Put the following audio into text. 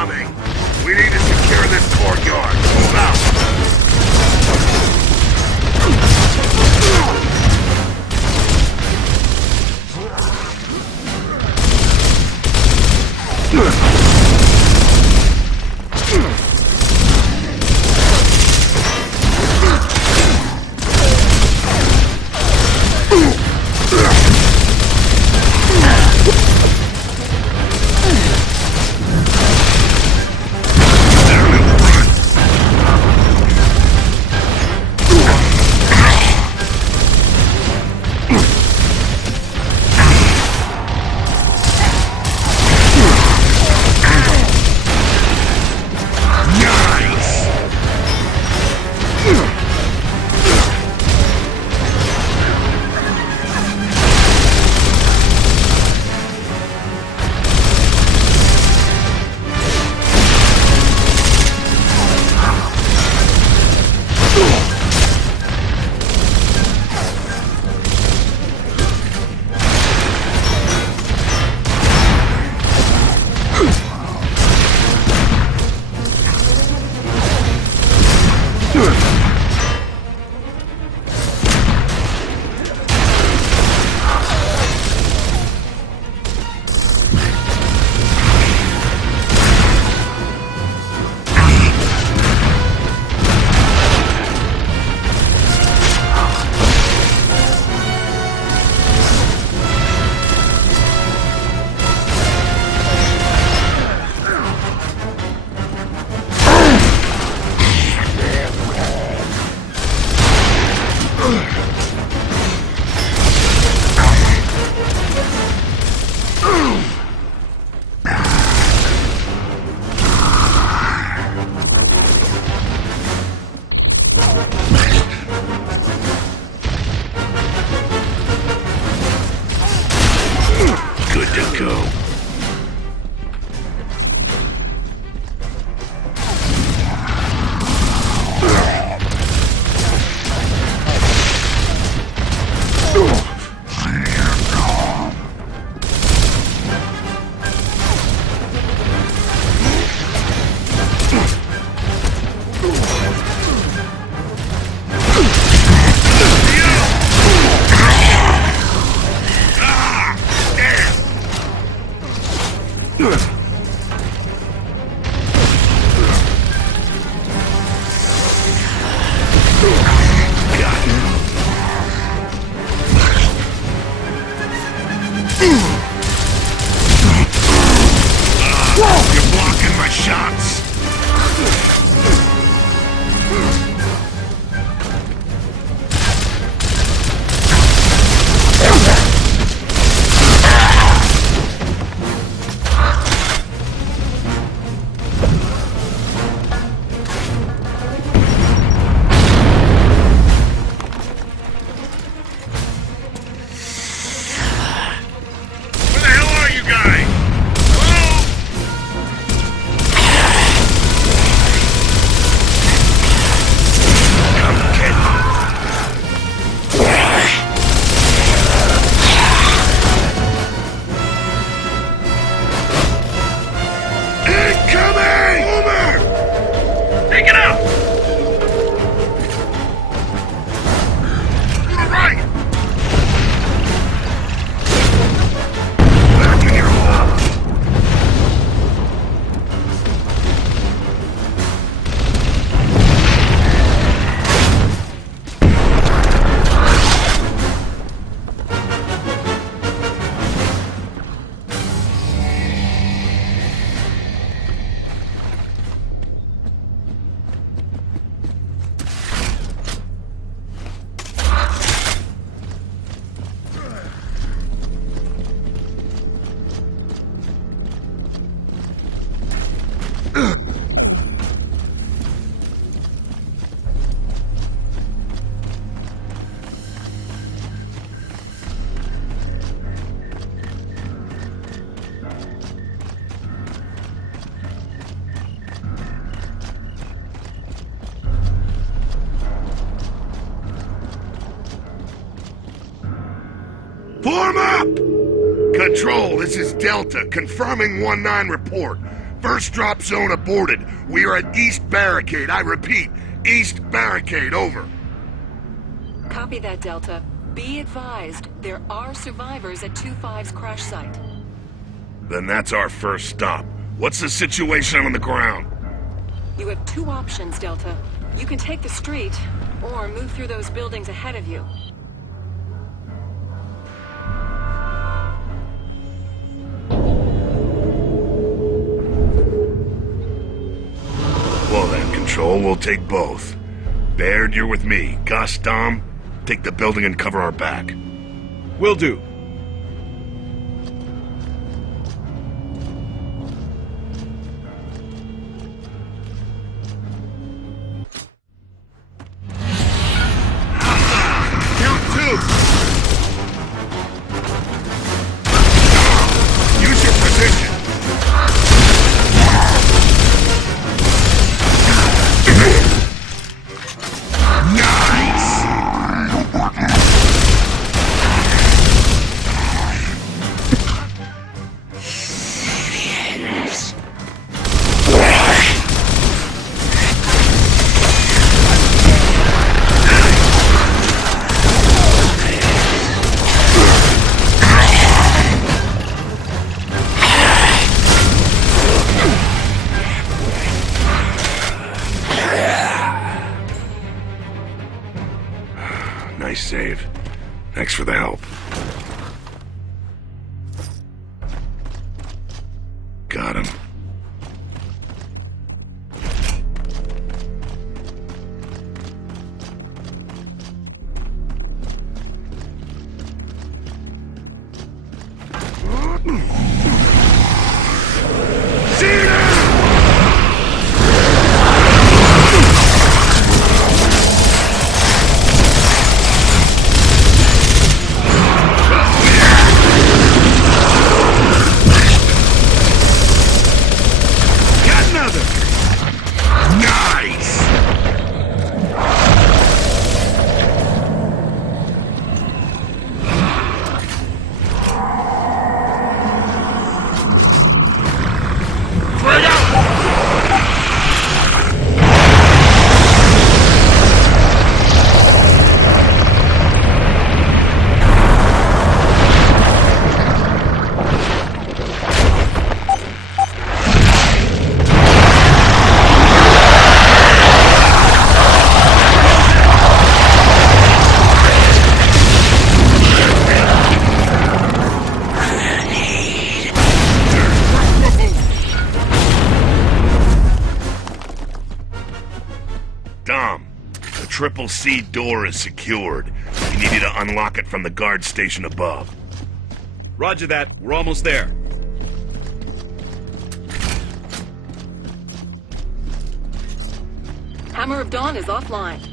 Incoming! We need to secure this courtyard. Move out! Good to go. You're blocking my shots! Where the hell are you guys? Incoming! Over! Take it out! To the right! Back in your hole! Form up! Control, this is Delta, confirming 1-9 report. First drop zone aborted. We are at East Barricade. I repeat, East Barricade, over. Copy that, Delta. Be advised, there are survivors at 2-5's crash site. Then that's our first stop. What's the situation on the ground? You have two options, Delta. You can take the street, or move through those buildings ahead of you. Well then, Control, we'll take both. Baird, you're with me. Gus, Dom, take the building and cover our back. Will do. Count two! Use your position! Nice save. Thanks for the help. Got him. Dom, the Triple C door is secured. We need you to unlock it from the guard station above. Roger that. We're almost there. Hammer of Dawn is offline.